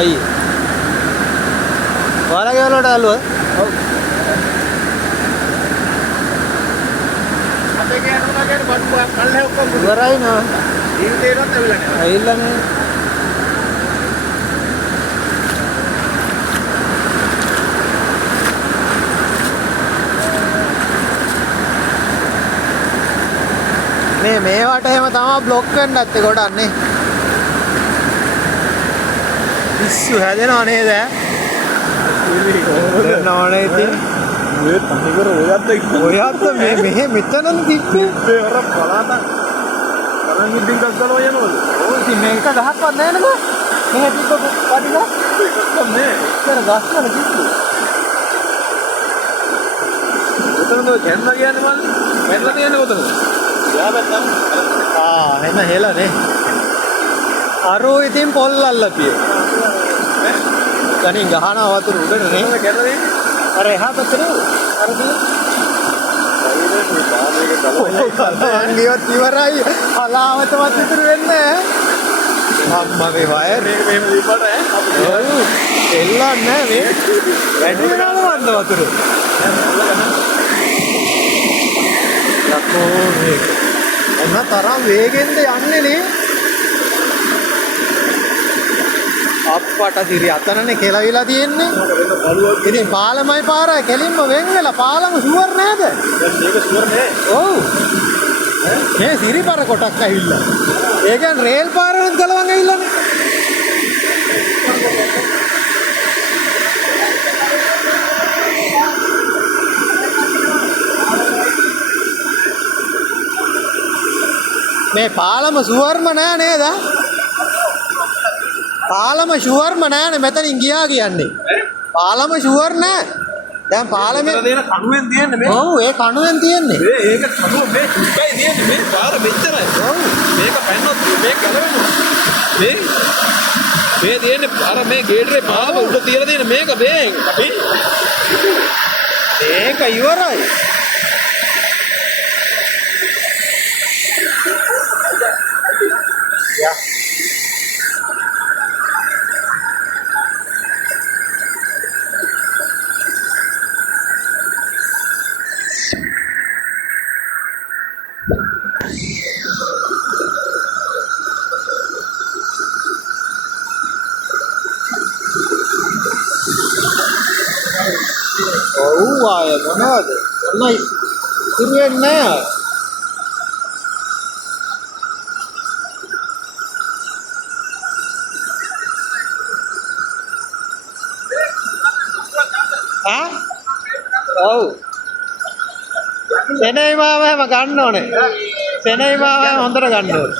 අයියේ. ඔයාලගේ වලට අලුවද? ඔව්. අපේ කියනවා කියන්නේ බඩු කල්ලේ ඔක්කොම ඉවරයි නා. ජීවිතේටත් ඇවිල්ලා නැහැ. ඇවිල්ලා නේ. මේවට එහෙම තමයි બ્લોක් වෙන්න ඇත්තේ ගොඩක් නේ. පිස්සු හැදෙනව නේද? නෝනේ ඉතින් මේ තනිකර ඔයත් මෙහෙ මෙතනනේ තිබ්බේ. මේ අර පලාත කරන් ඉදින් ගස්සනවා යනවලු. ඔය ඉතින් මේක ගහක්වත් නැහැ නේද? මෙහෙ තිබ්බ වටින ඒකත් නෑ. ඉතන ගස්වල තිබ්බේ. උතනද ගැන්න කියන්නේ මල්ලි? ගැන්නලා තියන්නේ උතනද? යා බැත්තම්. එම හෙලනේ. අරෝ ඉතින් පොල් අල්ලපිය. කණින් ගහන වතුර උඩට නේ. ගැන්නලා දෙන්නේ. අර එහා පැත්තේ අර දින. ගියොත් ඉවරයි. අලාවතවත් ඉතුරු වෙන්නේ අම්මා මේ වයර් මේක මෙහෙම දීපට එල්ලන්නේ නැහැ මේ. වැඩි වෙනවා වන්ද වතුර. යකෝ මේක. එන්න තරම් වේගෙන්ද යන්නේ නේ. අප්පට දිරි අතනනේ කෙලවිලා තියෙන්නේ. ඉතින් පාලමයි පාරයි කෙලින්ම වෙන් වෙලා පාලම ෂුවර් නේද? දැන් මේක ෂුවර් නෑ. ඔව්. මේ සිරිපර කොටක් ඇවිල්ලා. ඒ කියන්නේ රේල් පාරෙන් ගලවන් ඇවිල්ලානේ. මේ පාලම ෂුවර්ම නෑ නේද? පාලම ෂුවර්ම නෑනේ මෙතනින් ගියා කියන්නේ. පාලම ෂුවර් නෑ. දැන් පාලමේ දෙන කණුවෙන් තියන්නේ මේ. ඔව් ඒ කණුවෙන් තියන්නේ. ඒක කණුව මේ කුක්කයි තියන්නේ මේ පාර මෙච්චරයි. ඔව් මේක පැන්නොත් මේක ගලවෙනවා. මේ තියන්නේ අර මේ ගේටරේ පාරම උඩ තියලා තියෙන මේක මේ ඒක ඉවරයි. යා ඔව් ආය මොනවද? ඔන්නයි ඉතුරු වෙන්නේ නැහැ. ආ? ඔව්. සෙනෙයි මාවම ගන්න ඕනේ. සෙනෙයි මාවම හොඳට ගන්න ඕනේ.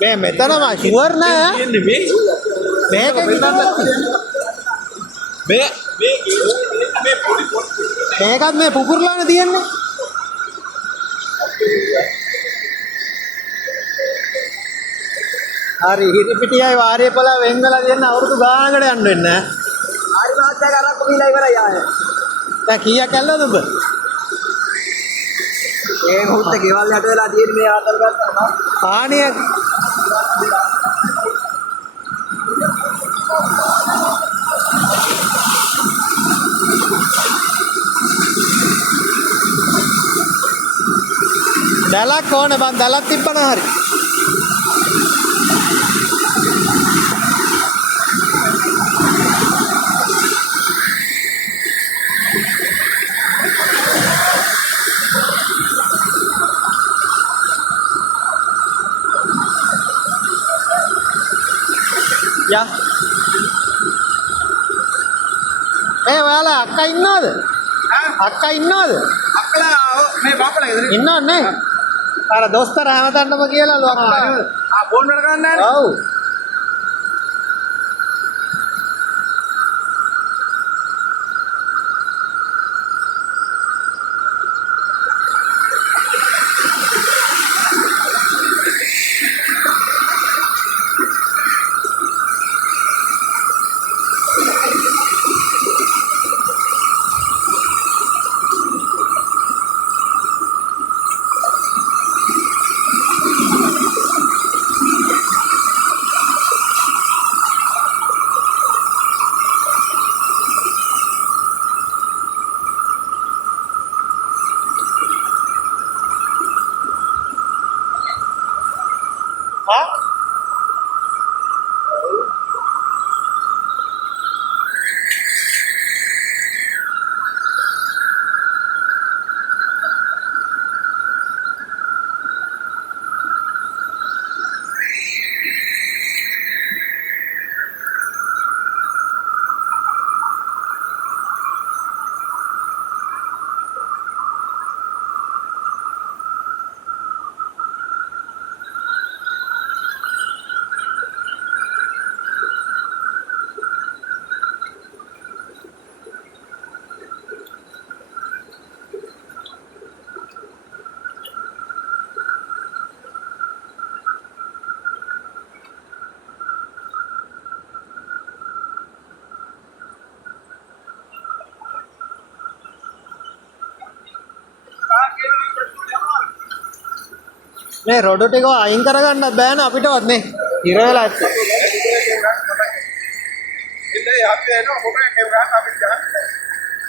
මේ මෙතනම ෂුවර් නෑ. මේක මේකත් මේ පුපුරලානේ තියන්නේ. හරි හිරිපිටියයි වාරියපලා වෙන් වෙලා තියෙන අවුරුදු ගානකට යන්න වෙන්නේ නැහැ. ආරි මාත්‍යා කරක් කොහේලා ඉවරයි ආයේ. දැන් කීයක් ඇල්ලද ඔබ? මේ මොහොතේ ගෙවල් යට වෙලා තියෙන මේ ආතල් ගත්තා. පාණිය දැලක් ඕනේ බං දැලක් තිබ්බනම් හරි. යා ඔයාලා අක්කා ඉන්නවද? අක්කා ඉන්නවද? අක්කලා මේ බාපලා ඉදරි ඉන්නවන්නේ? අර දොස්තර හැමතැනම කියලාලු අක්කා. ෆෝන් වල ගන්න නැහැ. ඔව්. මේ රොඩු ටික අයින් කරගන්නත් බෑන අපිටවත් නේ. ඉර වෙලා ඇත්තේ. ඉතින් යහත් වෙනවා කොහොමද ඒක ගන්න අපිට ගන්න.